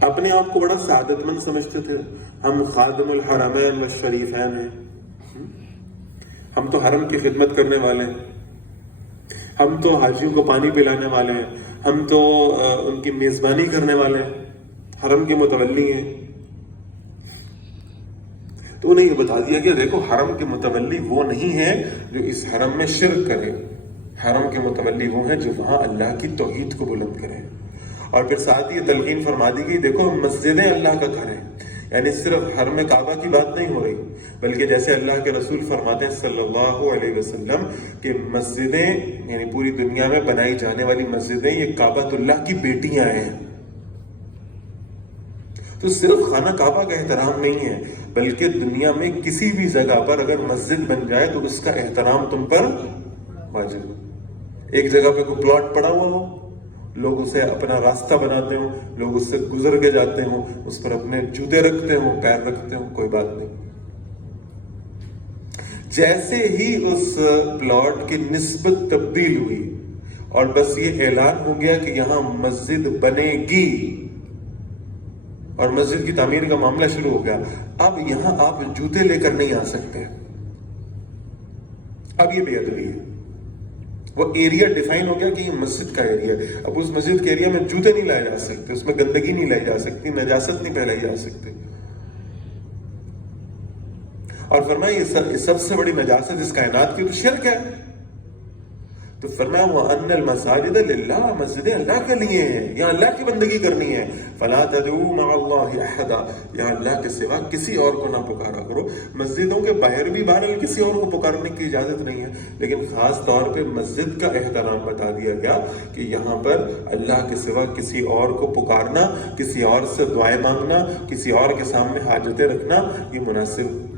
اپنے آپ کو بڑا سعادت مند سمجھتے تھے، ہم خادم الحرمین والشریفین ہیں، ہم تو حرم کی خدمت کرنے والے ہیں، ہم تو حاجیوں کو پانی پلانے والے ہیں، ہم تو ان کی میزبانی کرنے والے ہیں، حرم کے متولی ہیں۔ تو انہیں یہ بتا دیا کہ دیکھو حرم کے متولی وہ نہیں ہے جو اس حرم میں شرک کرے، حرم کے متولی وہ ہیں جو وہاں اللہ کی توحید کو بلند کرے۔ اور پھر ساتھ یہ تلقین فرما دی گئی، دیکھو مسجدیں اللہ کا گھر ہے، یعنی صرف حرم کعبہ کی بات نہیں ہو رہی، بلکہ جیسے اللہ کے رسول فرماتے ہیں صلی اللہ علیہ وسلم کہ مسجدیں یعنی پوری دنیا میں بنائی جانے والی مسجدیں یہ کعبۃ اللہ کی بیٹیاں ہیں۔ تو صرف خانہ کعبہ کا احترام نہیں ہے، بلکہ دنیا میں کسی بھی جگہ پر اگر مسجد بن جائے تو اس کا احترام تم پر واجب ہے۔ ایک جگہ پہ کوئی پلاٹ پڑا ہوا ہو، لوگ اسے اپنا راستہ بناتے ہوں، لوگ اس سے گزر کے جاتے ہوں، اس پر اپنے جوتے رکھتے ہوں، پیر رکھتے ہوں، کوئی بات نہیں۔ جیسے ہی اس پلاٹ کی نسبت تبدیل ہوئی اور بس یہ اعلان ہو گیا کہ یہاں مسجد بنے گی اور مسجد کی تعمیر کا معاملہ شروع ہو گیا، اب یہاں آپ جوتے لے کر نہیں آ سکتے، اب یہ بے ادبی ہے۔ وہ ایریا ڈیفائن ہو گیا کہ یہ مسجد کا ایریا ہے، اب اس مسجد کے ایریا میں جوتے نہیں لائے جا سکتے، اس میں گندگی نہیں لائی جا سکتی، نجاست نہیں پھیلائی جا سکتی۔ اور فرمایا یہ سب سے بڑی نجاست اس کائنات کی تو شرک ہے۔ تو فرمایا وَأَنَّ الْمَسَاجِدَ لِلَّهِ، مسجدیں اللہ کے لیے ہیں، یہاں اللہ کی بندگی کرنی ہے۔ فَلَا تَدْعُوا مَعَ اللَّهِ أَحَدًا، یہاں اللہ کے سوا کسی اور کو نہ پکارا کرو۔ مسجدوں کے باہر بھی بہرحال کسی اور کو پکارنے کی اجازت نہیں ہے، لیکن خاص طور پہ مسجد کا احترام بتا دیا گیا کہ یہاں پر اللہ کے سوا کسی اور کو پکارنا، کسی اور سے دعائیں مانگنا، کسی اور کے سامنے حاجتیں رکھنا یہ مناسب